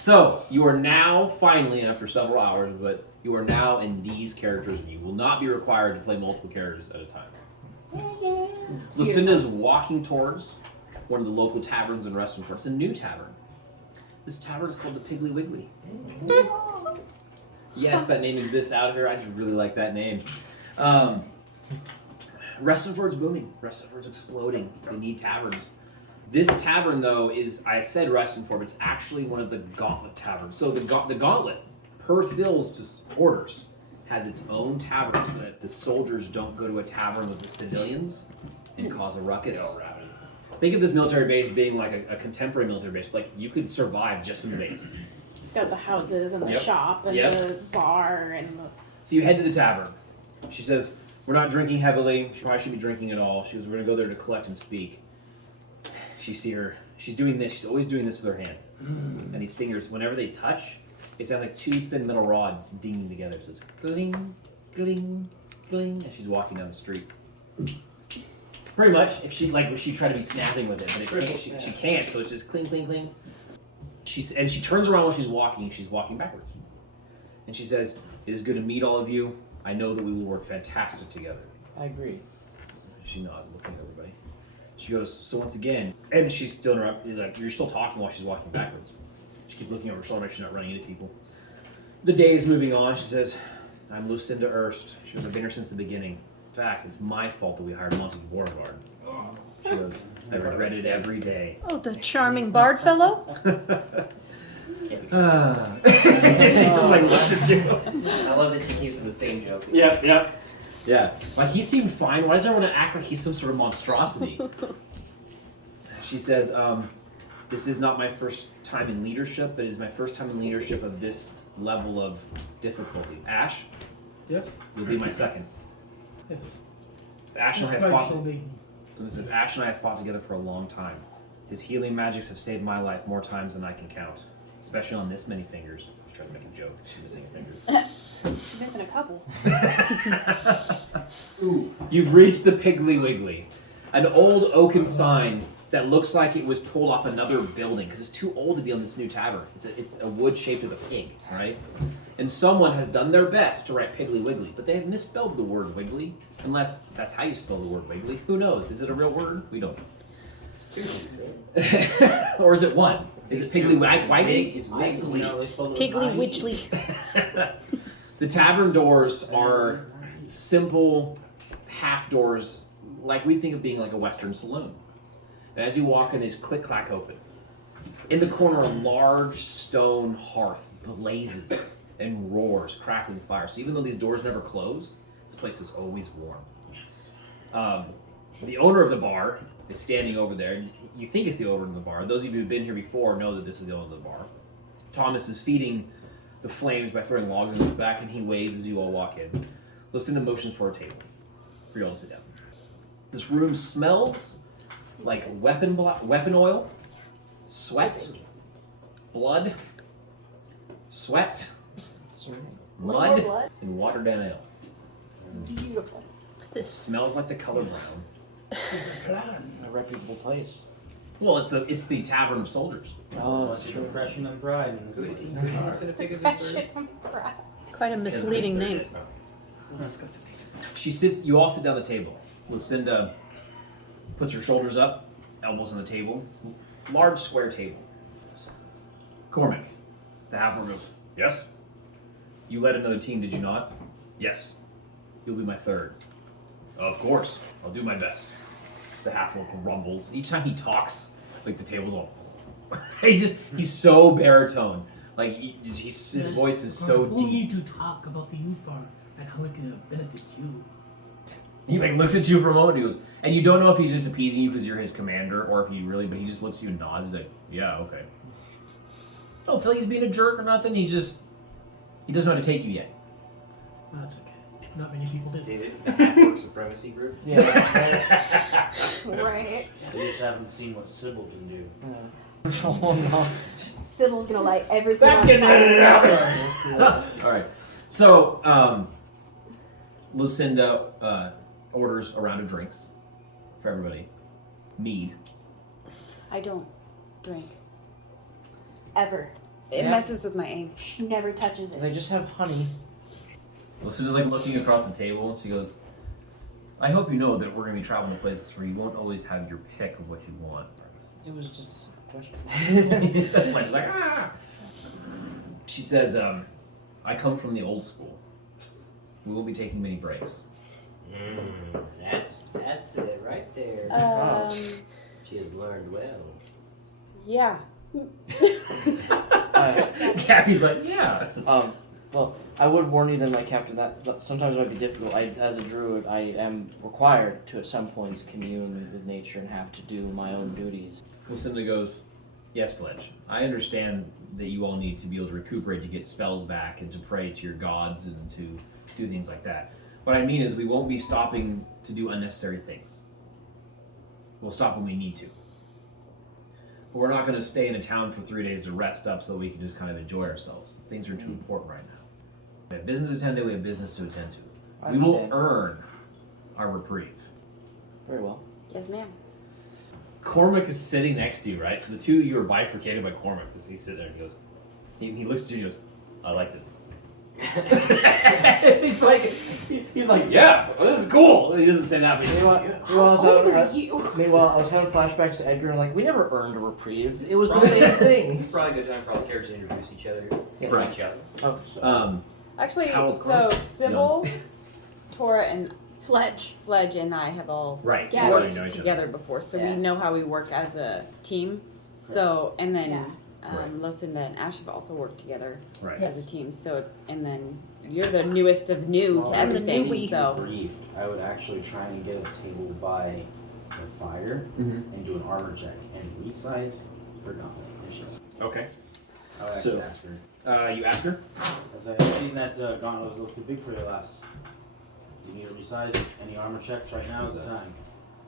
So, you are now, finally, after several hours, but you are now in these characters, and you will not be required to play multiple characters at a time. Lucinda's walking towards one of the local taverns in Reston. It's a new tavern. This tavern is called the Piggly Wiggly. Yes, that name exists out here. I just really like that name. Restonford's booming. Restonford's exploding. They need taverns. This tavern, though, is, I said Restonford, but it's actually one of the Gauntlet taverns. So the Gauntlet, per Phil's orders, has its own tavern so that the soldiers don't go to a tavern with the civilians and cause a ruckus. Think of this military base being like a contemporary military base. Like, you could survive just in the base. It's got the houses and the shop and the bar and the... So you head to the tavern. She says, we're not drinking heavily. She probably should be drinking at all. She goes, we're going to go there to collect and speak. You see her. She's doing this. She's always doing this with her hand. And these fingers, whenever they touch, it sounds like two thin metal rods dinging together. So it's gling, gling, gling, as she's walking down the street. Pretty much, if she tried to be snapping with it, but she can't, so it's just cling, cling, cling. She turns around while she's walking backwards. And she says, it is good to meet all of you. I know that we will work fantastic together. I agree. She nods, looking at everybody. She goes, so once again, and she's still interrupting, like, you're still talking while she's walking backwards. She keeps looking over her shoulder, make sure she's not running into people. The day is moving on. She says, I'm Lucinda Erst. She goes, I've been here since the beginning. In fact, it's my fault that we hired Monty Beauregard. She goes, I regret it every day. Oh, the charming bard fellow? She just like looks at you. I love that she keeps with the same joke. Yep. Yeah. Like, he seemed fine. Why does everyone act like he's some sort of monstrosity? She says, this is not my first time in leadership, but it is my first time in leadership of this level of difficulty. Ash? Yes? You'll be my second. Yes. Ash and I have fought. So it says, Ash and I have fought together for a long time. His healing magics have saved my life more times than I can count. Especially on this many fingers. I was trying to make a joke. She's missing a finger. She's missing a couple. Oof. You've reached the Piggly Wiggly. An old oaken sign that looks like it was pulled off another building because it's too old to be on this new tavern. It's a wood shaped with a pig, right? And someone has done their best to write Piggly Wiggly, but they have misspelled the word Wiggly, unless that's how you spell the word Wiggly. Who knows? Is it a real word? We don't know. Or is it one? Is it Piggly Wiggly? It's Wiggly. Piggly Widgley. The tavern doors are simple half doors, like we think of being like a Western saloon. And as you walk in, these click-clack open. In the corner, a large stone hearth blazes and roars, crackling fire. So even though these doors never close, this place is always warm. The owner of the bar is standing over there. You think it's the owner of the bar. Those of you who've been here before know that this is the owner of the bar. Thomas is feeding the flames by throwing logs on his back, and he waves as you all walk in. Lucinda motions for a table for you all to sit down. This room smells like weapon oil, sweat, blood, mud, and watered down ale. Beautiful. It smells like the color brown. It's a plan. A reputable place. Well, it's the Tavern of Soldiers. Oh, that's true. Impression and pride. Quite a misleading name. She sits. You all sit down at the table. Lucinda puts her shoulders up, elbows on the table. Large square table. Cormac, the half-orc goes, yes? You led another team, did you not? Yes. You'll be my third. Of course. I'll do my best. The half-orc rumbles. Each time he talks, like the table's all... he's so baritone. Like, his voice is so We deep. need to talk about the youth farm and how it can benefit you. He like looks at you for a moment. He goes, and you don't know if he's just appeasing you because you're his commander, or if he really. But he just looks at you and nods. He's like, "Yeah, okay." I don't feel like he's being a jerk or nothing. He doesn't know how to take you yet. That's okay. Not many people do. See, this is the half-orc supremacy group. Yeah. Right. We just haven't seen what Sybil can do. Oh no. Sybil's gonna light everything That's on getting fire. All right. So, Lucinda orders a round of drinks for everybody. Mead. I don't drink. Ever. It Yeah. messes with my aim. She never touches it. They just have honey. Lucinda's like looking across the table. She goes, I hope you know that we're going to be traveling to places where you won't always have your pick of what you want. It was just a simple question. Like, ah. She says, I come from the old school. We won't be taking many breaks. That's it right there. She has learned well. Yeah. Gabby's like, yeah. Well, I would warn you then, like Captain, that sometimes it might be difficult. As a druid, I am required to at some points commune with nature and have to do my own duties. Lucinda goes, yes, Fletch. I understand that you all need to be able to recuperate to get spells back and to pray to your gods and to do things like that. What I mean is we won't be stopping to do unnecessary things. We'll stop when we need to. But we're not going to stay in a town for 3 days to rest up so that we can just kind of enjoy ourselves. Things are too important right now. We have business to attend to, we have business to attend to. I We will understand. earn our reprieve. Very well. Yes, ma'am. Cormac is sitting next to you, right? So the two of you are bifurcated by Cormac. He's sitting there and he goes, he looks at you and he goes, I like this. he's like, yeah, well, this is cool. He doesn't say that, but he's just like, yeah. Meanwhile, I was having flashbacks to Edgar and like, we never earned a reprieve. It was the same thing. Probably a good time for all the characters to introduce each other. Right. Each other. Oh, so. Actually, How old's so Cormac? Sybil, Tora, and Fledge. Fledge and I have all Right. Yeah, so you already worked know each together before, so Yeah. we know how we work as a team. So, and then Yeah. Right. Lucinda and Ash have also worked together Right. as a team. So it's, and then you're the newest of new Well, to I'm the everything. newbie. So briefed, I would actually try and get a table by the fire Mm-hmm. and do an armor check and resize her gauntlet. Okay. I would So- actually ask her. You ask her? As I've seen that gauntlet was a little too big for your lass. You need to resize. Any armor checks right now is the time.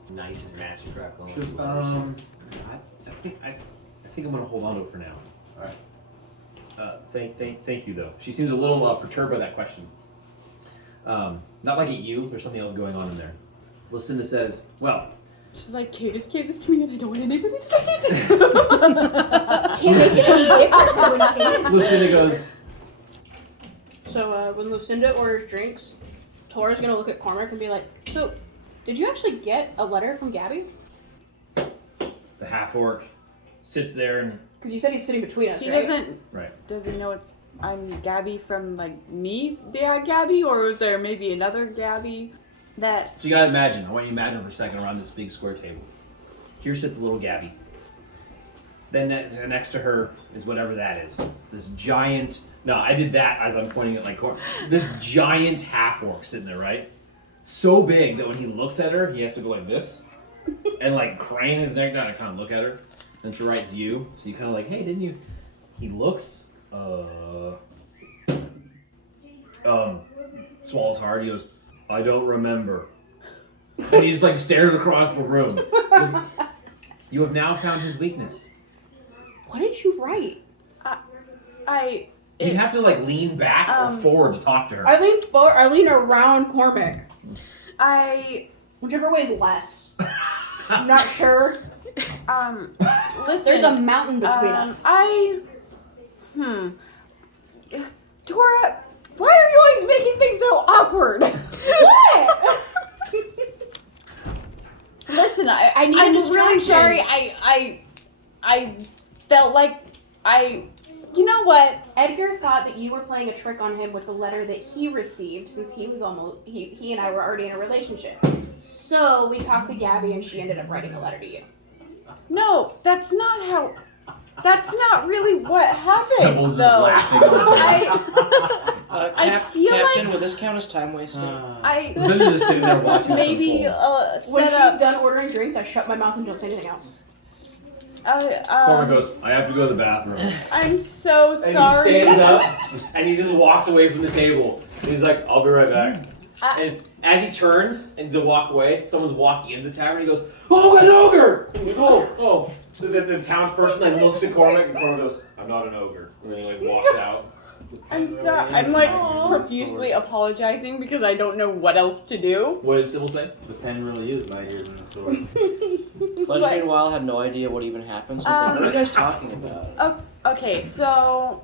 Nice as master crack going. She goes, I think I'm gonna hold on to it for now. Alright. Thank you though. She seems a little perturbed by that question. Not like at you. There's something else going on in there. Lucinda says, "Well, she's like, Kay just gave this to me and I don't want anybody to touch it. Can't make it any different than when Kate is. Lucinda goes, So when Lucinda orders drinks, Tora's gonna look at Cormac and be like, so, did you actually get a letter from Gabby? the half orc sits there and Because you said he's sitting between us, He right? doesn't know it's I'm Gabby from like me, yeah, Gabby, or was there maybe another Gabby that so you gotta imagine. I want you to imagine for a second around this big square table. Here sits the little Gabby. Then next to her is whatever that is. This giant. No, I did that as I'm pointing at my corner. This giant half orc sitting there, right? So big that when he looks at her, he has to go like this, and like crane his neck down and kind of look at her. Then she writes you, so you kind of like, hey, didn't you? He looks, swallows hard. He goes, I don't remember. And he just like stares across the room. You have now found his weakness. What did you write? You'd have to like lean back or forward to talk to her. I leaned around Cormac. Whichever way is less. I'm not sure. listen, There's a mountain between us. Tora, why are you always making things so awkward? What? Listen, I need a I'm really distraction. sorry. I felt like you know what? Edgar thought that you were playing a trick on him with the letter that he received, since he and I were already in a relationship. So we talked to Gabby, and she ended up writing a letter to you. No, that's not how. That's not really what happened, Sybil's just though. laughing. I feel Captain, like would this count as time wasted? Sybil's just sitting there watching this maybe unfold. When set she's up. done ordering drinks, I shut my mouth and don't say anything else. Cormac goes, I have to go to the bathroom. I'm so And sorry. he stands up and he just walks away from the table. And he's like, I'll be right back. And as he turns and to walk away, someone's walking into the tavern. He goes, oh, an ogre! And we go, oh. So then the townsperson like looks at Cormac and Cormac goes, I'm not an ogre. And then he like walks out. I'm sorry. I'm like profusely apologizing because I don't know what else to do. What did Sybil say? The pen really is mightier than the sword. Fletch meanwhile had no idea what even happened, so he's like, what are you guys talking about? Okay, so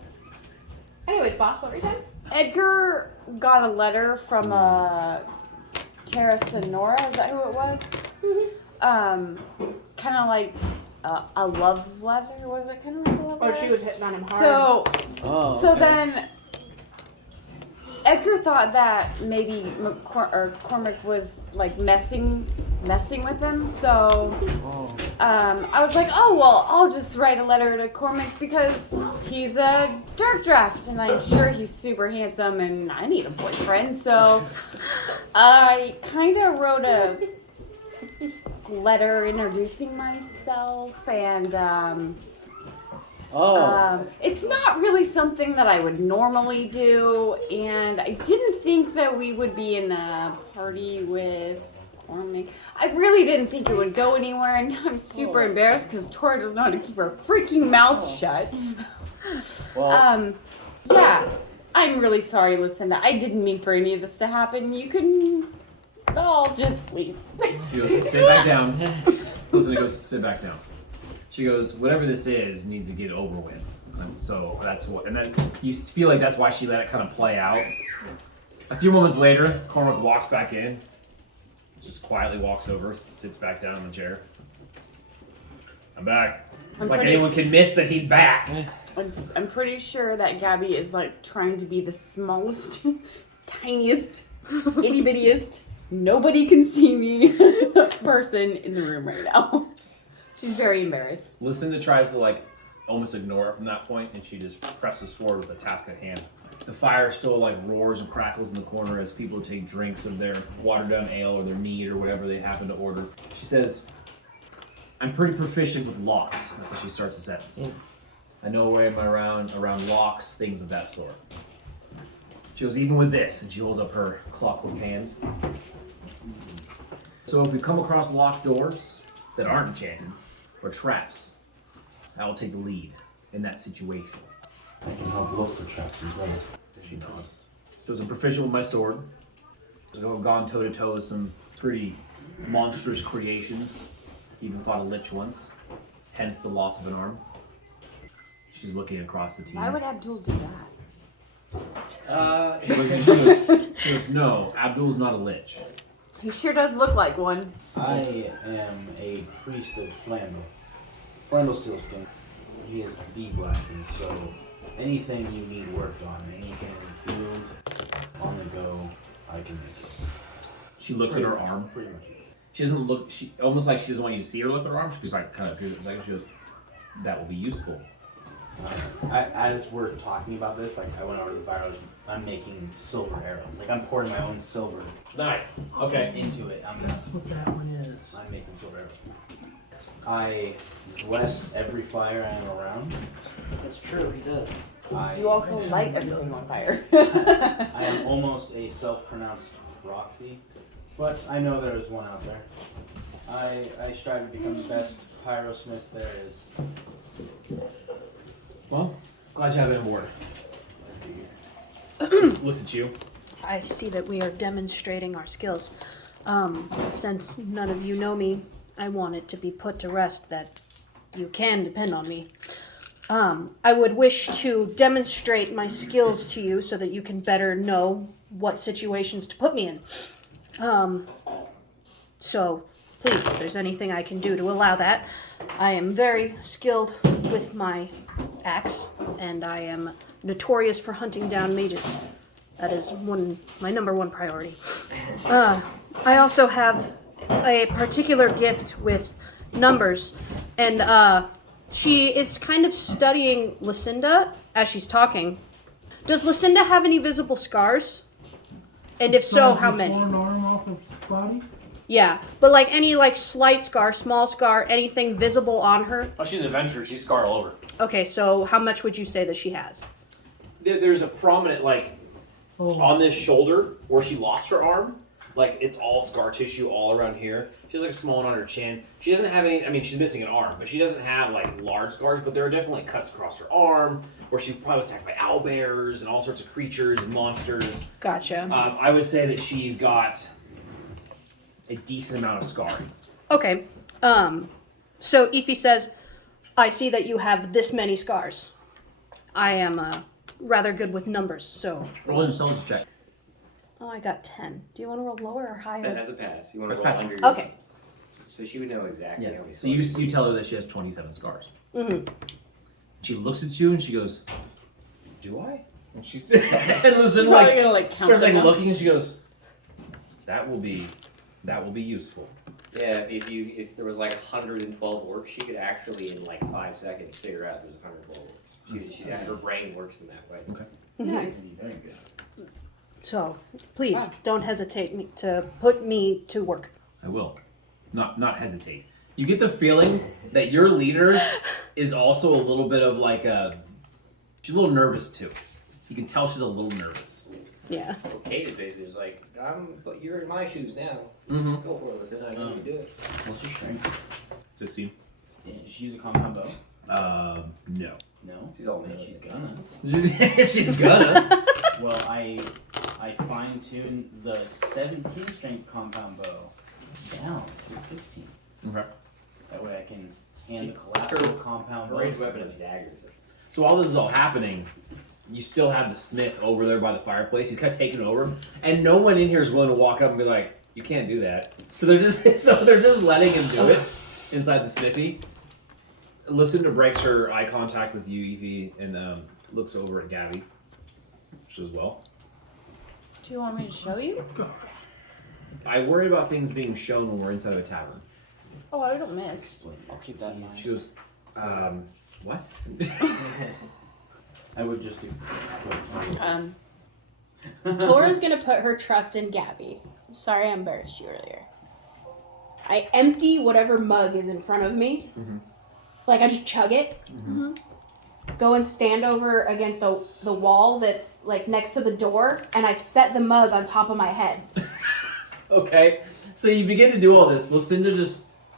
Anyways, boss, what were you saying? Edgar got a letter from Terra Sonora. Is that who it was? Kind of like a love letter. Was it kind of like a love letter? Or she was hitting on him hard. So then Edgar thought that maybe Cormac was like messing with him. So I was like, oh well, I'll just write a letter to Cormac because he's a dark draft and I'm sure he's super handsome and I need a boyfriend. So I kind of wrote a letter introducing myself and it's not really something that I would normally do, and I didn't think that we would be in a party with Cormac. I really didn't think it would go anywhere, and I'm super embarrassed because Tora does not know how to keep her freaking mouth shut. Well, Yeah, I'm really sorry, Lucinda. I didn't mean for any of this to happen. You can all just leave. She goes, sit back down. Lucinda goes, sit back down. She goes, whatever this is needs to get over with. So that's what, and then you feel like that's why she let it kind of play out. A few moments later, Cormac walks back in, just quietly walks over, sits back down in the chair. I'm back. Anyone can miss that he's back. I'm pretty sure that Gabby is like trying to be the smallest, tiniest, itty bittiest, nobody can see me person in the room right now. She's very embarrassed. Lucinda tries to like almost ignore it from that point, and she just presses forward with the task at hand. The fire still like roars and crackles in the corner as people take drinks of their watered down ale or their mead or whatever they happen to order. She says, I'm pretty proficient with locks. That's how she starts the sentence. I know where I'm around locks, things of that sort. She goes, even with this, and she holds up her clockwork hand. So if we come across locked doors that aren't enchanted, or traps, I will take the lead in that situation. I can help look for traps as well. She nods. Because I'm proficient with my sword. I've gone toe to toe with some pretty monstrous creations. Even fought a lich once, hence the loss of an arm. She's looking across the team. Why would Abdul do that? She goes, no, Abdul's not a lich. He sure does look like one. I am a priest of Flandel. Flandel Sealskin. He is the blacksmith, so anything you need worked on, anything in the field, on the go, I can make it. She looks at her arm. Pretty much. She doesn't look, she almost like she doesn't want you to see her look at her arm. She's like, kind of, she goes, that will be useful. As we're talking about this, like I went over to the fire, I'm making silver arrows. Like I'm pouring my own silver Nice. Okay. into it. That's what that one is. I'm making silver arrows. I bless every fire I am around. that's true, he does. You also light everything on fire. I am almost a self-pronounced proxy, but I know there is one out there. I strive to become the best pyrosmith there is. Well, glad you have it on board. Looks at you. I see that we are demonstrating our skills. Since none of you know me, I want it to be put to rest that you can depend on me. I would wish to demonstrate my skills to you so that you can better know what situations to put me in. So, please, if there's anything I can do to allow that. I am very skilled with my axe, and I am notorious for hunting down mages. That is my number one priority. I also have a particular gift with numbers, and she is kind of studying Lucinda as she's talking. Does Lucinda have any visible scars? And if so, how many? Torn arm off of his body? Yeah, but like any like slight scar, small scar, anything visible on her? Oh, she's an adventurer. She's scarred all over. Okay, so how much would you say that she has? There's a prominent, like, on this shoulder where she lost her arm. like it's all scar tissue all around here. She has like a small one on her chin. She doesn't have any. I mean, she's missing an arm, but she doesn't have like large scars. But there are definitely cuts across her arm where she probably was attacked by owlbears and all sorts of creatures and monsters. Gotcha. I would say that she's got a decent amount of scarring. Okay. So Ify says, I see that you have this many scars. I am rather good with numbers, so. Roll an intelligence check. Oh, I got 10. Do you want to roll lower or That higher? has a pass. You want to That's roll pass. under your... Okay. So she would know exactly how many So you scars. tell her that she has 27 scars. Mm-hmm. She looks at you and she goes, "Do I?" And she's and She's listen, probably like gonna like count starts like them up. looking and she goes, that will be useful." Yeah, if there was like 112 orcs, she could actually in like 5 seconds figure out there's 112 orcs. Her brain works in that way. Okay. Nice. Very good. So, please, don't hesitate to put me to work. I will. Not hesitate. You get the feeling that your leader is also a little bit of like she's a little nervous too. You can tell she's a little nervous. Yeah. Well, Kate is basically just like, but you're in my shoes now. Mm-hmm. Go for it, listen. I know you do it. What's your strength? 16. Did she use a compound bow? No. No. She's all made. She's gonna. She's gonna. Well, I fine tune the 17 strength compound bow down to 16. Okay. That way I can hand the collapsible compound Her bow. ranged weapon is daggers. So while this is all happening, you still have the smith over there by the fireplace. He's kind of taking over, and no one in here is willing to walk up and be like, "You can't do that." So they're just letting him do it inside the smithy. Lucinda breaks her eye contact with you, Evie, and looks over at Gabby, which as well. Do you want me to show you? I worry about things being shown when we're inside of a tavern. Oh, I don't miss. I'll keep that in mind. She goes, what? I would just do. Tora's gonna put her trust in Gabby. Sorry I embarrassed you earlier. I empty whatever mug is in front of me. Mhm. Like I just chug it. Mm-hmm. Go and stand over against the wall that's like next to the door, and I set the mug on top of my head. Okay, so you begin to do all this. Lucinda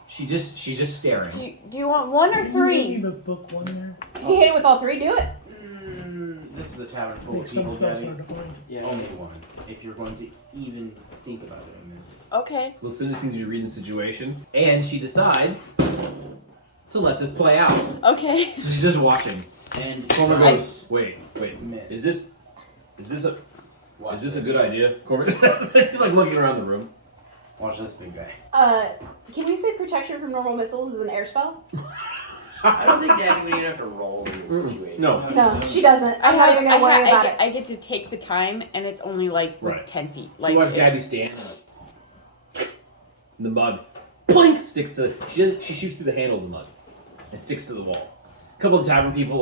she's just staring. Do you want one or Maybe three? the book one there. If you hit it with all three, do it. This is a tavern full Make of some people, spells Gabby. hard to find. Yeah. Only one. If you're going to even think about doing this. Okay. Lucinda seems to be reading the situation, and she decides to let this play out. Okay. She's just watching. And Cormac I- goes, wait, Miss. is this a Watch is this a this. good idea? Cormac he's like looking around the room. Watch this big guy. Can we say protection from normal missiles is an air spell? I don't think Gabby would even have to roll in this situation. No. No, she doesn't. I'm not even gonna worry about it. I get to take the time, and it's only like Right. 10 feet. So Like you watch it- Gabby stand. And the mug, blink, sticks to. She shoots through the handle of the mug, and sticks to the wall. A couple of tavern people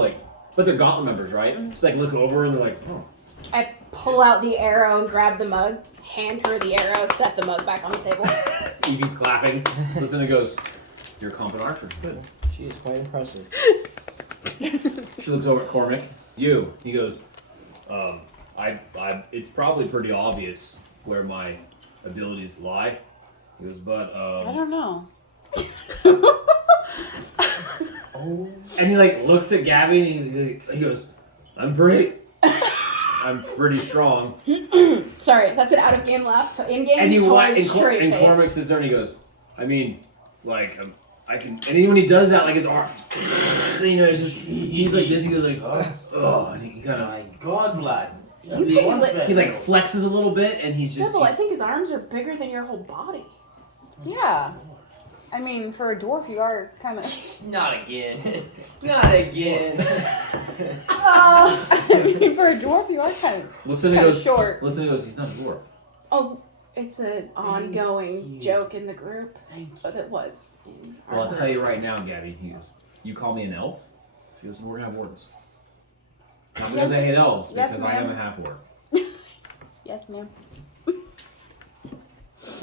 but they're gauntlet members, right? So like look over and they're like, oh. I pull out the arrow and grab the mug, hand her the arrow, set the mug back on the table. Evie's clapping. Lucinda goes, "You're a competent archer. Good." She is quite impressive. She looks over at Cormac. You. He goes, it's probably pretty obvious where my abilities lie. He goes, but I don't know. and he like looks at Gabby and he goes, I'm pretty strong. Sorry, that's an out of game laugh. So in game, And you watch, Tora's straight and face. Cormac sits there and he goes, I mean, like, I can, and then when he does that, like his arm, you know, it's just, he's like this, he goes like, oh, and he kind My God, lad. You can li- of, he like flexes a little bit, and he's just, Sybil, I think his arms are bigger than your whole body. Yeah. I mean, for a dwarf, you are kind of. Not again. Not again. I mean, for a dwarf, you are kind of Lucinda goes, short. Lucinda goes, he's not a dwarf. Oh, it's an ongoing you. joke in the group. Thank But it was. in Well, our I'll tell you right now, Gabby, he goes, you call me an elf? She goes, we're gonna have words. Not because I hate elves, Yes, because I am a ma'am. half orc. Yes, ma'am.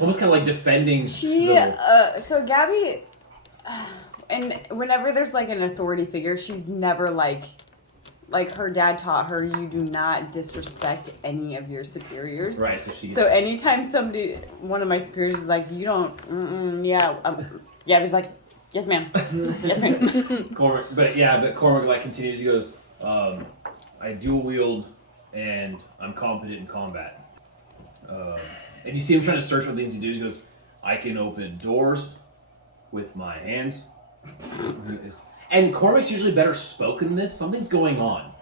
Almost kind of like defending She, Sybil. so Gabby, and whenever there's like an authority figure, she's never like like her dad taught her, you do not disrespect any of your superiors. Right. So she. So anytime one of my superiors is like, you don't, he's like, yes, ma'am, yes, ma'am. Cormac like continues. He goes, I dual wield, and I'm competent in combat. And you see him trying to search for things to do. He goes, I can open doors with my hands. And Cormac's usually better spoken than this. Something's going on,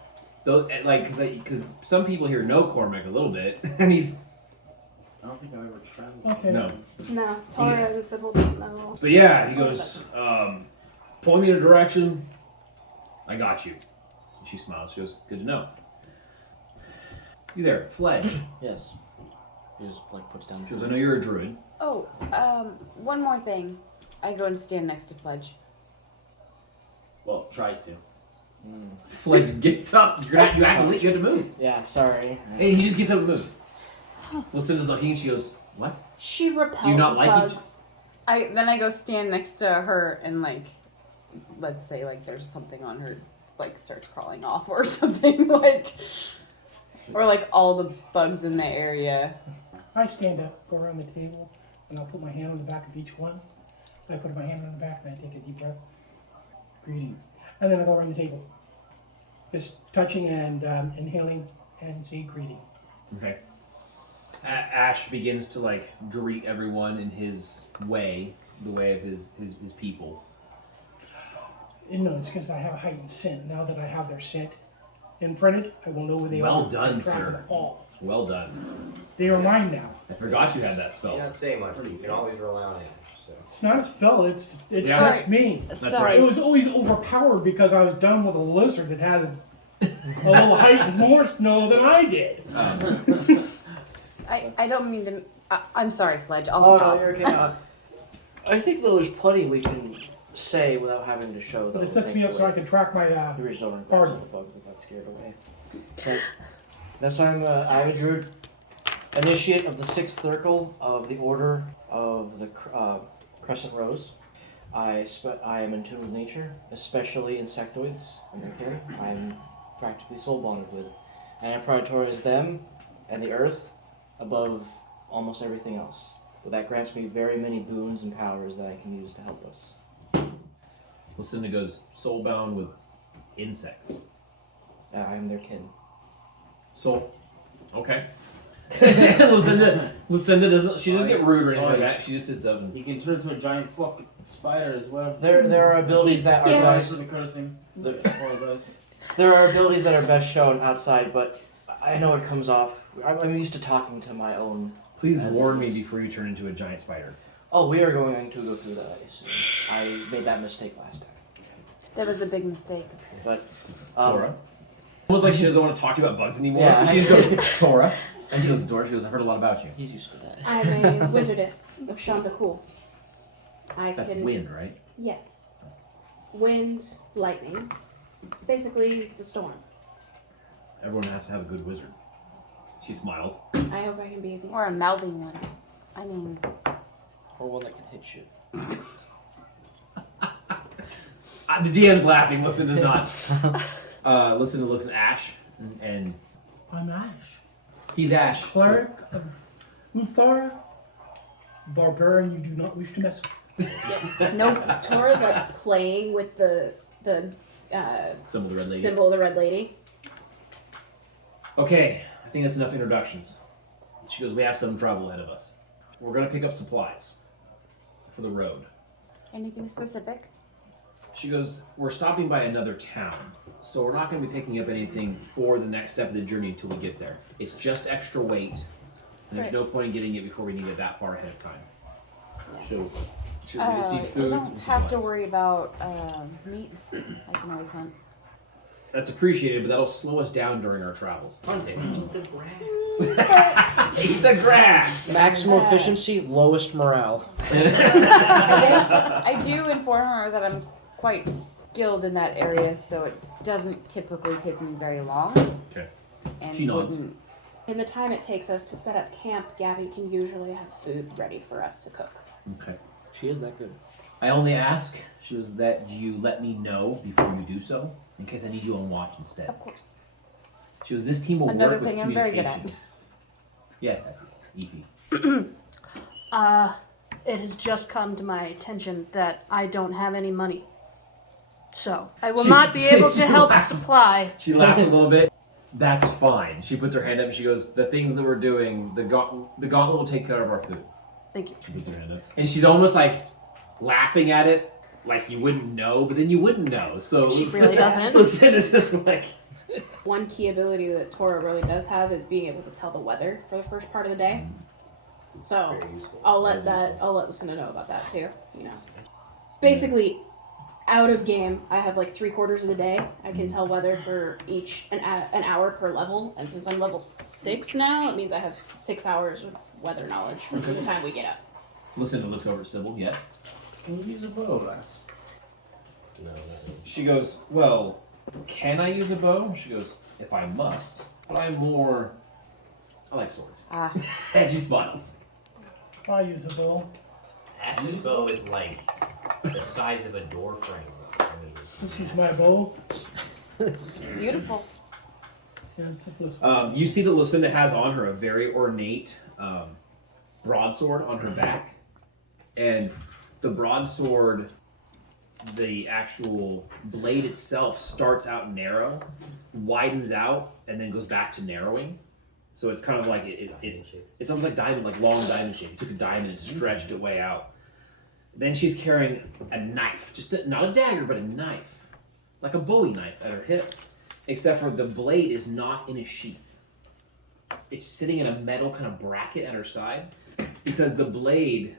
though. Like, because some people here know Cormac a little bit, and he's. I don't think I've ever traveled. Okay. No. No, Tora and Sybil didn't know. But yeah, he goes, point me in a direction. I got you. And she smiles. She goes, good to know. You there, Fledge. Yes. He just like puts down. She goes, I know you're a druid. Oh, one more thing. I go and stand next to Fledge. Well, tries to. Fledge gets up. You have to move. Yeah, sorry. And he just gets up and moves. Lucinda's looking and she goes, what? She repels Do you not like bugs. Then I go stand next to her and like, let's say like there's something on her, just like starts crawling off or something like, or like all the bugs in the area. I stand up, go around the table, and I'll put my hand on the back of each one. I put my hand on the back, and I take a deep breath. Greeting. And then I go around the table. Just touching and inhaling and say greeting. Okay. Ash begins to like greet everyone in his way, the way of his people. And no, it's because I have a heightened scent. Now that I have their scent imprinted, I will know where they are. Well done, and track sir. them all. Well done. They are mine now. I forgot you had that You spell. don't say much, but you can always rely on Ash. So. It's not a spell. It's Yeah. just me. Sorry. It was always overpowered because I was done with a lizard that had a little heightened more snow than I did. I don't mean to. I'm sorry, Fledge. I'll Oh stop. no, you're okay. I think there's plenty we can say without having to show. But Though, it sets me up so I can track my. He reached over and Pardon. grabbed the bugs that got scared away. So, that's why I'm a druid, initiate of the 6th circle of the Order of the Crescent Rose. I am in tune with nature, especially insectoids and their kin. I'm practically soul bonded with, and I prioritize them and the earth above almost everything else. But that grants me very many boons and powers that I can use to help us. Lucinda goes, soulbound with insects. I am their kin. Soul. Okay. Lucinda doesn't. She doesn't get rude or anything like that. She just sits up and. He can turn into a giant fucking spider as well. There are abilities that are Yeah. best. For the cursing. There, Apologize. there are abilities that are best shown outside, but I know it comes off. I'm used to talking to my own. Please As warn it me is. before you turn into a giant spider. Oh, we are going to go through that, I assume. I made that mistake last time. That was a big mistake. But Tora. Almost like she doesn't want to talk about bugs anymore. Yeah. She just goes, Tora. And she looks at Tora. She goes, I've heard a lot about you. he's used to that. I'm a wizardess of Shambakul. I That's can. wind, right? Yes. Wind, lightning. Basically, the storm. Everyone has to have a good wizard. She smiles. I hope I can be of use. Or a mouthing one. I mean, Or one that can hit shit. The DM's laughing. Lucinda's not. Lucinda looks at Ash, and I'm Ash. he's Ash. Cleric of Uthar. Barbarian you do not wish to mess with. Nope. Tora's like playing with the Symbol of the red lady. symbol of the red lady. Okay, I think that's enough introductions. She goes, we have some trouble ahead of us. We're going to pick up supplies for the road. anything specific? She goes, we're stopping by another town, so we're not going to be picking up anything for the next step of the journey until we get there. It's just extra weight, and there's Right. no point in getting it before we need it that far ahead of time. So, she goes, we just need You food don't and have to supplies. worry about meat. I can always hunt. That's appreciated, but that'll slow us down during our travels. Hunting. The grass. Eat the grass! Maximum Yeah. efficiency, lowest morale. I do inform her that I'm quite skilled in that area, so it doesn't typically take me very long. Okay. And She nods. wouldn't. In the time it takes us to set up camp, Gabby can usually have food ready for us to cook. Okay. She is that good. I only ask, she goes, that you let me know before you do so, in case I need you on watch instead. Of course. She goes, this team will Another work with thing I'm very good at. communication. Yes, Evie. It has just come to my attention that I don't have any money. So, I will not be able to help supply. She laughs a little bit. That's fine. She puts her hand up and she goes, the things that we're doing, the gauntlet will take care of our food. Thank you. She puts her hand up. And she's almost like laughing at it, like you wouldn't know, but then you wouldn't know. So She really doesn't. Listen, it's just like... One key ability that Tora really does have is being able to tell the weather for the first part of the day. So Very useful. I'll let Lucinda know about that too. You know, basically, out of game, I have like 3/4 of the day. I can tell weather for each an hour per level, and since I'm level 6 now, it means I have 6 hours of weather knowledge from the time we get up. Lucinda looks over at Sybil, yes? Can you use a bow, lass? No, not really. She goes, well, can I use a bow? She goes, if I must. But I like swords. Ah. And she smiles. I use a bow. Ash's bow is like the size of a door frame. I mean, This is my bow. Beautiful. Yeah, it's a plus. You see that Lucinda has on her a very ornate broadsword on her back. And the broadsword, the actual blade itself starts out narrow, widens out, and then goes back to narrowing. So it's kind of like it's almost like diamond, like long diamond shape. You took a diamond and stretched it way out. Then she's carrying a knife, not a dagger, but a knife, like a Bowie knife at her hip, except for the blade is not in a sheath. It's sitting in a metal kind of bracket at her side, because the blade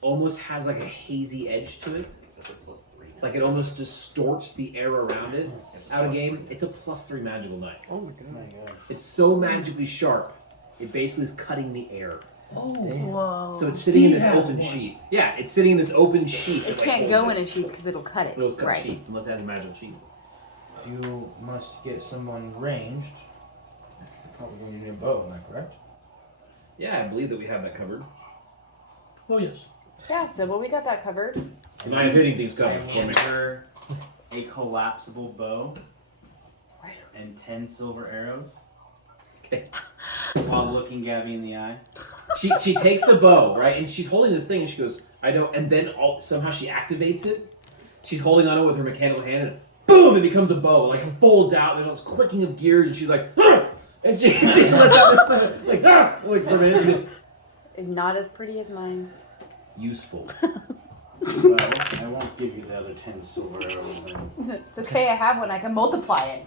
almost has like a hazy edge to it. it's a +3. Like it almost distorts the air around it. Out of game, it's a +3 magical knife. Oh my god. It's so magically sharp, it basically is cutting the air. Oh, Whoa. So it's sitting in Steve this has open one. sheath. Yeah, it's sitting in this open sheath. It can't go in a sheath because it'll cut it. It'll cut Right. a sheath unless it has a magical sheath. You must get someone ranged. You're probably going to need a bow, am I correct? Yeah, I believe that we have that covered. oh yes. Yeah, so well, we got that covered. And I am hitting things I covered. hand her a collapsible bow and 10 silver arrows. Okay. While looking Gabby in the eye. She takes the bow, right, and she's holding this thing, and she goes, I don't, and then somehow she activates it. She's holding on to it with her mechanical hand, and boom, it becomes a bow. Like it folds out. There's all this clicking of gears, and she's like, ah! And she lets out this stuff, like, ah! Like for a minute, she goes, Not as pretty as mine. useful. Well, I won't give you the other 10 silver arrows. It's okay, I have one. I can multiply it.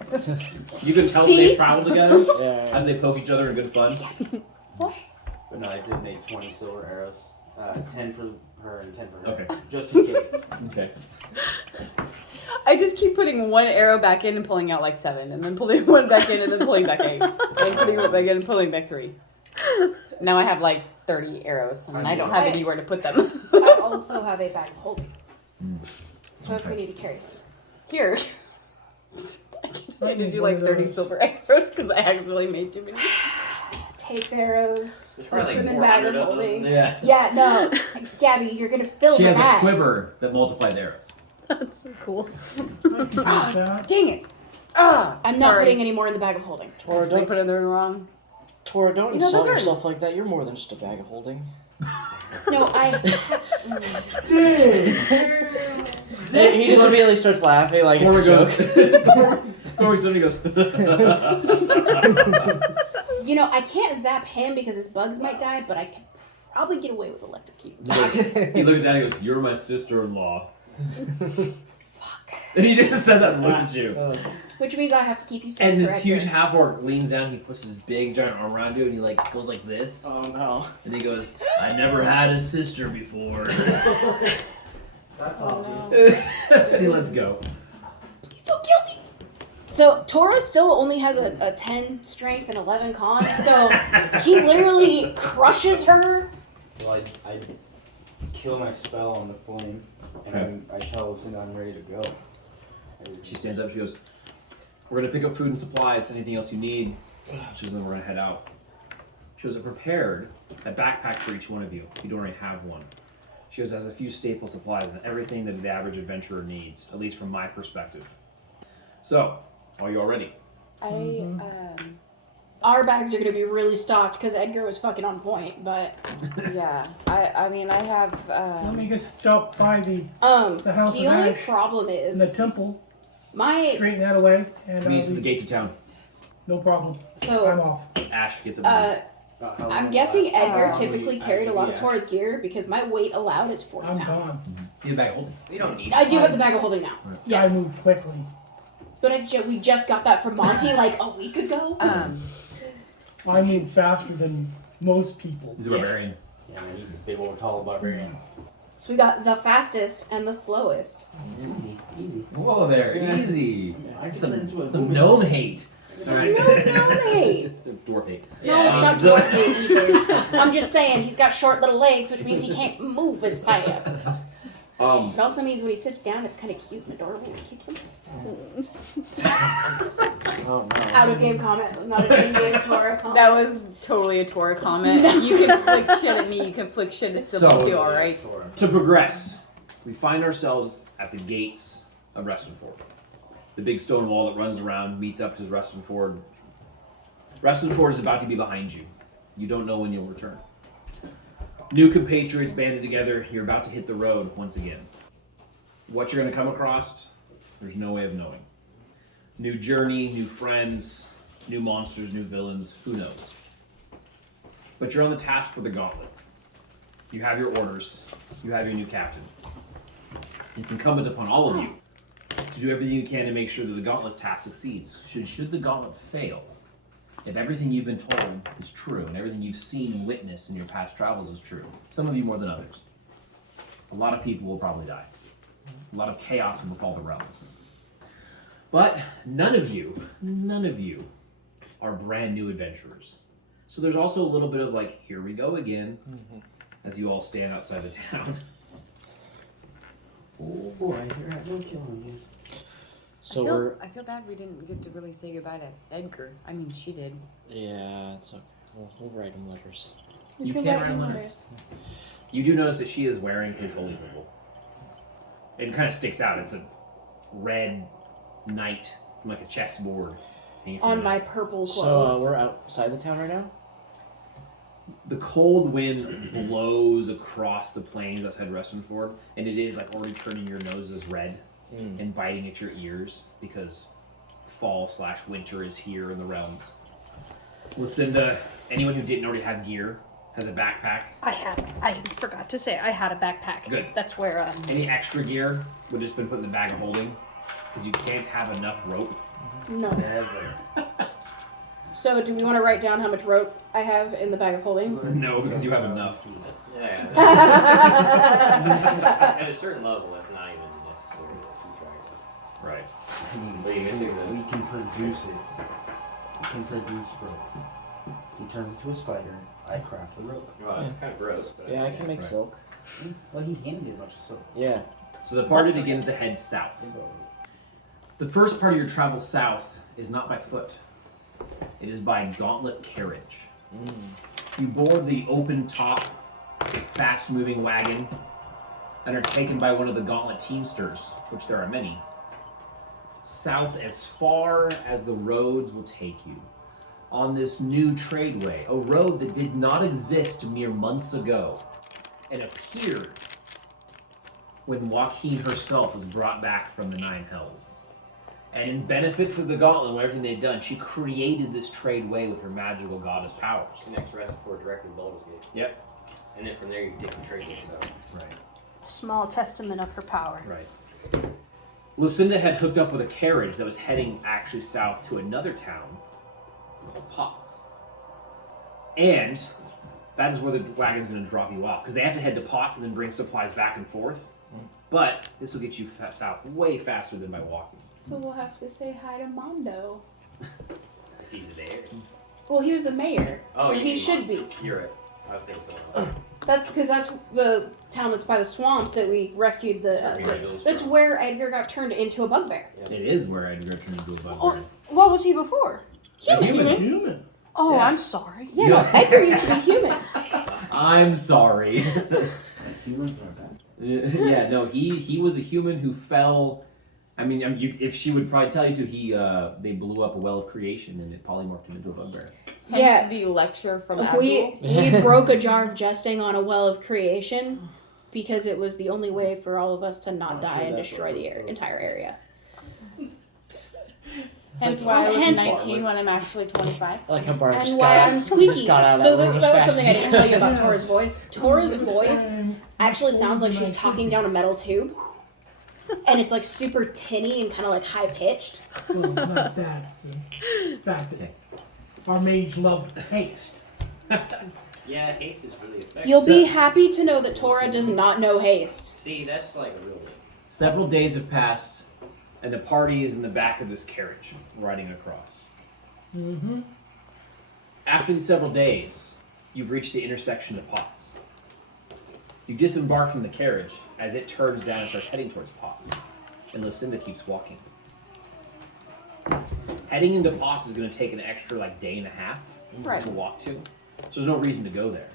You can tell See? they travel together Yeah. as they poke each other in good fun. But no, I did make 20 silver arrows. 10 for her and 10 for her. Okay. Just in case. Okay. I just keep putting one arrow back in and pulling out like 7, and then pulling one back in and then pulling back 8, and putting one back in and pulling back 3. Now I have like 30 arrows, and I don't have anywhere to put them. I also have a bag of holding. So if we need to carry things. Here. I keep saying to need do one like of 30 those. silver arrows because I accidentally made too many. Takes arrows, There's puts probably them like in bag 400 of of those. holding. Yeah. Yeah, no. Gabby, you're gonna fill She the has bag. a quiver that multiplied the arrows. That's so cool. I can use that. Dang it. I'm not Sorry. putting any more in the bag of holding. I Tora, just didn't don't, put it there wrong. Tora, don't You know, insult those are- yourself like that. You're more than just a bag of holding. No, I. He just immediately starts laughing like it's a joke. Corey suddenly goes. You know, I can't zap him because his bugs might die, but I can probably get away with electrocute. He looks down and goes, "You're my sister-in-law." Fuck. And he just says that and looks at you. Which means I have to keep you safe. And this forever. huge half-orc leans down. He puts his big giant arm around you, and he like goes like this. Oh no. And he goes, "I never had a sister before." That's Oh, obvious. And he lets go. Please don't kill me. So Tora still only has a 10 strength and 11 con, so he literally crushes her. Well, I kill my spell on the flame, and I tell Lucinda I'm ready to go. She stands up. She goes, "We're gonna pick up food and supplies. Anything else you need?" She goes, "Then we're gonna head out." She goes, "I prepared a backpack for each one of you. You don't already have one." She She goes, has a few staple supplies and everything that the average adventurer needs, at least from my perspective. So, are you all ready? Our bags are going to be really stocked because Edgar was fucking on point, but... Yeah. I mean, I have. Let me just stop by the House the of only Ash problem and the is... temple, My... straighten that away, and Meets the gates of town. no problem. I'm So, off. Ash gets up. I'm guessing Edgar Oh, typically carried a lot of Taurus gear because my weight allowed is 40 I'm pounds. gone. You bag of holding. You don't need I do have the bag of holding now. Right. Yes. I move quickly. But we just got that from Monty like a week ago. I move faster than most people. He's a barbarian. Yeah, he's a big old tall barbarian. So we got the fastest and the slowest. Easy, easy. Whoa there, easy. I can turn into a Some movie. gnome hate. All right. No hate. It's dwarf hate. No, it's not dwarf hate either. I'm just saying he's got short little legs, which means he can't move as fast. It also means when he sits down, it's kind of cute and adorable when he kicks him. Oh no. Out of game comment, not an in-game Torah comment. That was totally a Torah comment. You can flick shit at me, you can flick shit at Sybil So- too, alright? To progress, we find ourselves at the gates of Restonford. The big stone wall that runs around meets up to Restonford. Restonford is about to be behind you. You don't know when you'll return. New compatriots banded together. You're about to hit the road once again. What you're going to come across, there's no way of knowing. New journey, new friends, new monsters, new villains, who knows? But you're on the task for the gauntlet. You have your orders. You have your new captain. It's incumbent upon all of you to do everything you can to make sure that the gauntlet's task succeeds. Should the gauntlet fail, if everything you've been told is true and everything you've seen and witnessed in your past travels is true, some of you more than others, a lot of people will probably die. A lot of chaos will befall the realms. But none of you are brand new adventurers. So there's also a little bit of like, here we go again, as you all stand outside the town. Oh boy, you're at no killing you. So I feel bad we didn't get to really say goodbye to Edgar. I mean, she did. yeah, it's okay. We'll write him letters. You can't write him letters. You do notice that she is wearing his holy symbol. It kind of sticks out. It's a red knight from like a chessboard. On my purple So clothes. we're outside the town right now. The cold wind blows across the plains outside Restonford, and it is like already turning your noses red and biting at your ears because fall/winter is here in the realms. Lucinda, anyone who didn't already have gear has a backpack. I forgot to say I had a backpack. Good. That's where Any extra gear would just been put in the bag of holding because you can't have enough rope. No. So do we want to write down how much rope I have in the bag of holding? No, because you have enough. Yeah. At a certain level, that's not even necessary to keep track of. Right. I mean, What are you missing then? we can produce it. We can produce rope. He turns into a spider. I craft the rope. Well, it's kind of gross, but Yeah, I can make Right. silk. Well, he can get a bunch of silk. Yeah. So the party begins to head south. The first part of your travel south is not by foot. It is by gauntlet carriage. You board the open-top, fast-moving wagon and are taken by one of the gauntlet teamsters, which there are many, south as far as the roads will take you, on this new tradeway, a road that did not exist mere months ago and appeared when Joaquin herself was brought back from the Nine Hells. And in benefit for the Gauntlet and everything they'd done, she created this tradeway with her magical goddess powers. the next rest for directly Baldur's Gate. Yep. And then from there you take the trade with Right. small testament of her power. Right. Lucinda had hooked up with a carriage that was heading actually south to another town called Potts. And that is where the wagon's going to drop you off, because they have to head to Potts and then bring supplies back and forth. But this will get you south way faster than by walking. So we'll have to say hi to Mondo. If he's there. Well, he was the mayor, so you he mean should be. You're right. I was thinking someone else. That's because that's the town that's by the swamp that we rescued. That's where Edgar got turned into a bugbear. It is where Edgar turned into a bugbear. Oh, what was he before? Human. Oh, Yeah. I'm sorry. Yeah, no, Edgar used to be human. I'm sorry. Humans are bad. Yeah, no, he was a human who fell. I mean, if she would probably tell you to, they blew up a well of creation and it polymorphed him into a bugbear. Hence Yeah. the lecture from We Abdul. broke a jar of jesting on a well of creation because it was the only way for all of us to not die and destroy the entire area. Hence why I look Hence- 19 when I'm actually 25. I like how Bart And just why got, I'm squeaky. just got out of So that room as that was fast something I as didn't he tell you could. about Tora's voice. Tora's voice actually sounds like she's talking down a metal tube. And it's like super tinny and kind of like high pitched. Well, not that. The fact that our mage loved haste. Yeah, haste is really effective. You'll be happy to know that Tora does not know haste. See, that's like a real thing. Several days have passed, and the party is in the back of this carriage, riding across. Mm-hmm. After these several days, you've reached the intersection of Potts. You disembark from the carriage as it turns down and starts heading towards Potts, and Lucinda keeps walking. Heading into Potts is going to take an extra day and a half Right. to walk to, so there's no reason to go there.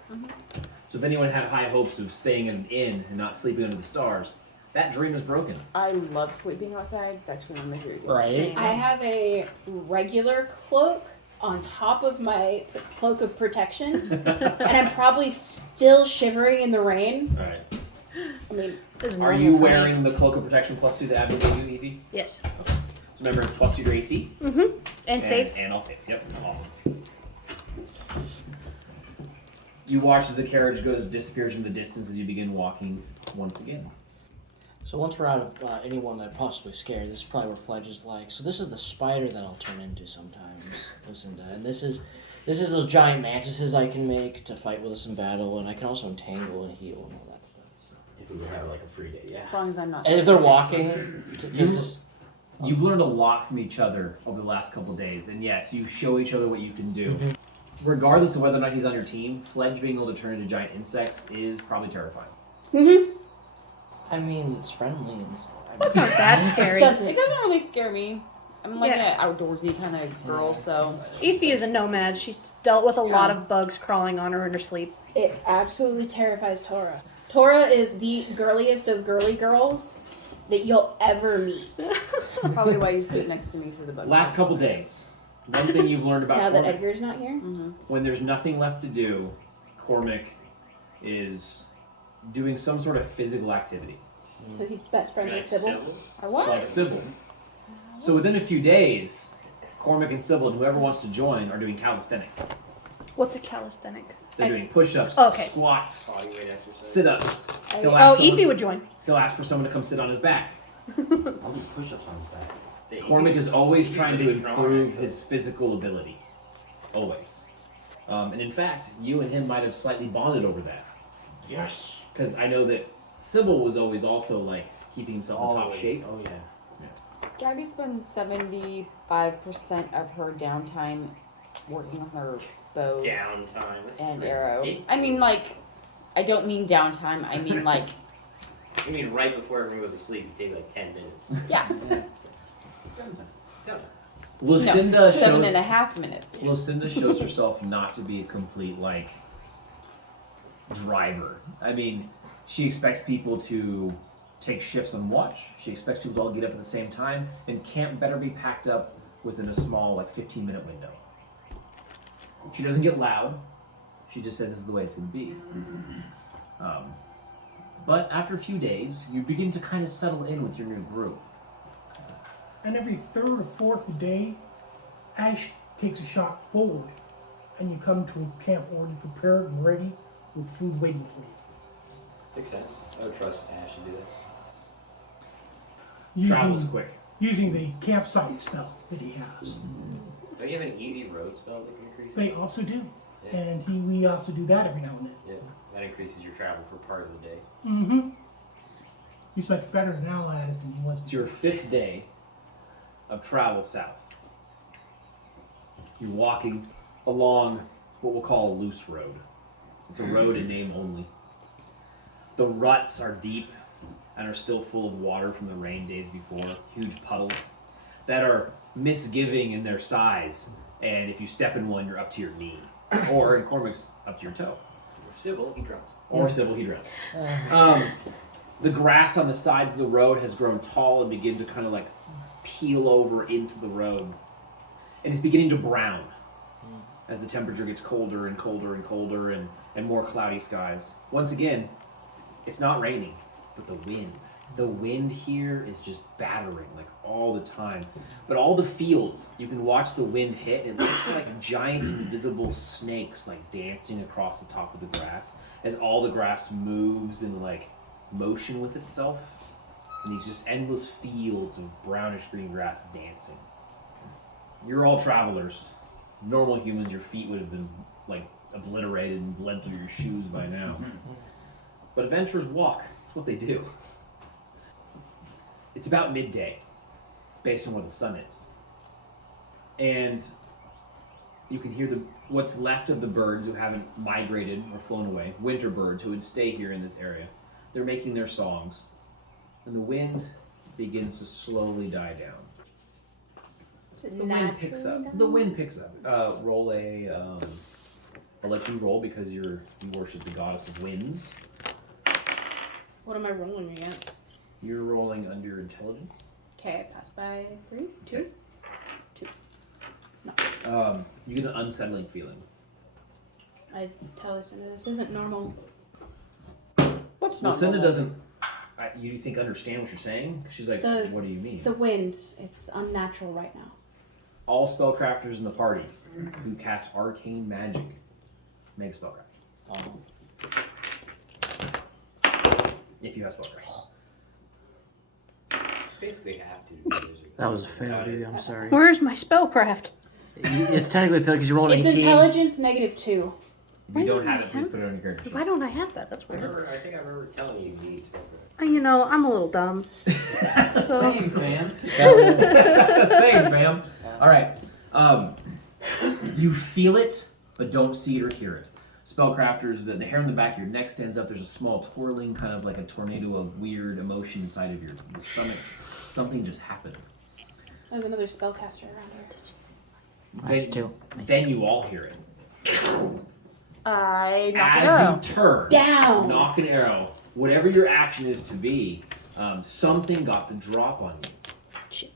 So if anyone had high hopes of staying in an inn and not sleeping under the stars, that dream is broken. I love sleeping outside. It's actually one of my favorite Right. things. I have a regular cloak on top of my cloak of protection, and I'm probably still shivering in the rain. All right. I mean, This is Are normal you for me. wearing the cloak of protection +2 that Abby gave you, Evie? Yes. So remember, it's +2 to your AC. And saves. And all saves. Yep. Awesome. You watch as the carriage disappears in the distance as you begin walking once again. So once we're out of anyone that possibly scared, this is probably where Fledge is like. So this is the spider that I'll turn into sometimes, Lucinda, and this is those giant mantises I can make to fight with us in battle, and I can also entangle and heal and all that stuff. So. If we would have a free day, yeah. As long as I'm not. And if they're sleeping next to walking, you. You've learned a lot from each other over the last couple of days, and yes, you show each other what you can do. Regardless of whether or not he's on your team, Fledge being able to turn into giant insects is probably terrifying. I mean, it's friendly and stuff. It's not that scary. It doesn't really scare me. I'm like an outdoorsy kind of girl, so. Ify is a nomad. She's dealt with a lot Yeah. of bugs crawling on her in her sleep. it absolutely terrifies Tora. Tora is the girliest of girly girls that you'll ever meet. Probably why you sleep next to me so the bugs. Last couple days, one thing you've learned about Now that Cormac, Edgar's not here. when there's nothing left to do, Cormac is doing some sort of physical activity. So he's best friends with Sybil. Or what? Like Sybil. So within a few days, Cormac and Sybil and whoever wants to join are doing calisthenics. What's a calisthenic? They're doing push-ups, Okay. squats, Body weight exercise. sit-ups. He'll Oh, ask someone- Ify would join. He'll ask for someone to come sit on his back. I'll do push-ups on his back. Cormac is always trying to improve his physical ability. Always. And in fact, you and him might have slightly bonded over that. Yes. Because I know that Sybil was always also keeping himself in top Always. shape. Oh yeah. Gabby spends 75% of her downtime working on her bows Downtime. That's and very arrow. ridiculous. I mean, I don't mean downtime. I mean, You mean right before everyone goes to sleep, you take 10 minutes. yeah. Lucinda No, shows 7.5 minutes. Lucinda shows herself not to be a complete driver. I mean, she expects people to take shifts on watch. She expects people to all get up at the same time, and camp better be packed up within a small 15-minute window. She doesn't get loud. She just says this is the way it's going to be. But after a few days, you begin to kind of settle in with your new group. And every third or fourth day, Ash takes a shot forward, and you come to a camp already prepared and ready with food waiting for you. Makes sense. I would trust Ash to do that. Travels quick. Using the campsite spell that he has. Don't you have an easy road spell that can increase? They also do. Yeah. And we also do that every now and then. Yeah, that increases your travel for part of the day. Mm-hmm. He's much better now at it than he was It's your 5th day of travel south. You're walking along what we'll call a loose road. It's a road in name only. The ruts are deep and are still full of water from the rain days before. Huge puddles that are misgiving in their size. And if you step in one, you're up to your knee. Or in Cormac's, up to your toe. For Sybil, he drowns. Or Sybil, he drowns. The grass on the sides of the road has grown tall and begin to kind of like peel over into the road. And it's beginning to brown as the temperature gets colder and colder and colder and more cloudy skies. Once again, it's not raining, but the wind. The wind here is just battering like all the time. But all the fields, you can watch the wind hit and it looks like giant invisible snakes like dancing across the top of the grass as all the grass moves in like motion with itself. And these just endless fields of brownish green grass dancing. You're all travelers. Normal humans, your feet would have been like obliterated and bled through your shoes by now. But adventurers walk. That's what they do. It's about midday, based on where the sun is. And you can hear what's left of the birds who haven't migrated or flown away, winter birds who would stay here in this area. They're making their songs. And the wind begins to slowly die down. The wind picks up. The wind picks up. Roll a. I'll let you roll because you worship the goddess of winds. What am I rolling against? You're rolling under your intelligence. Okay, I passed by 3, 2. You get an unsettling feeling. I tell Lucinda this isn't normal. What's not Lucinda normal? doesn't. You think understand what you're saying? She's like, what do you mean? The wind, it's unnatural right now. All spellcrafters in the party who cast arcane magic make a spellcraft. If you have spellcraft. Basically have to. That was a fail, dude. I'm sorry. Where's my spellcraft? It's technically a fail because you rolled an It's 18. intelligence -2. If you don't have it, please put it on your character sheet. Why don't I have that? That's I weird. think I remember telling you you need to. You know, I'm a little dumb. Same, fam. Same, fam. All right. You feel it, but don't see it or hear it. Spellcrafters, the hair on the back of your neck stands up. There's a small twirling, kind of like a tornado of weird emotion inside of your stomachs. Something just happened. There's another spellcaster around here. Nice too. Then you all hear it. I knock an As arrow. you turn, Down. knock an arrow, whatever your action is to be, something got the drop on you. Shit.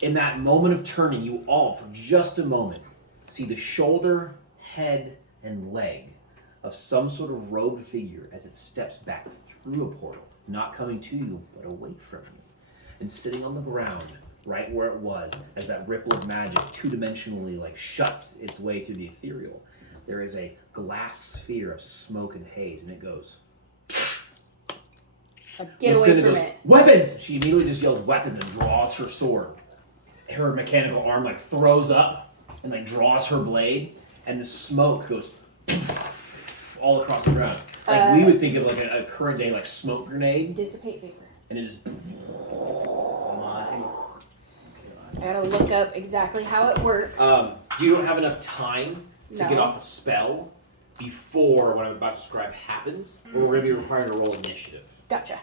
In that moment of turning, you all, for just a moment, see the shoulder, head, and leg of some sort of robed figure as it steps back through a portal, not coming to you, but away from you. And sitting on the ground, right where it was, as that ripple of magic two-dimensionally like shuts its way through the ethereal, there is a glass sphere of smoke and haze, and it goes. Get away Lucinda from goes, it. "Weapons!" She immediately just yells weapons and draws her sword. Her mechanical arm like throws up and like draws her blade, and the smoke goes all across the ground. Like we would think of like a current day like smoke grenade, Dissipate vapor. and it just. I gotta look up exactly how it works. You don't have enough time to No. get off a spell before what I'm about to describe happens, or we're going to be required to roll initiative. Gotcha.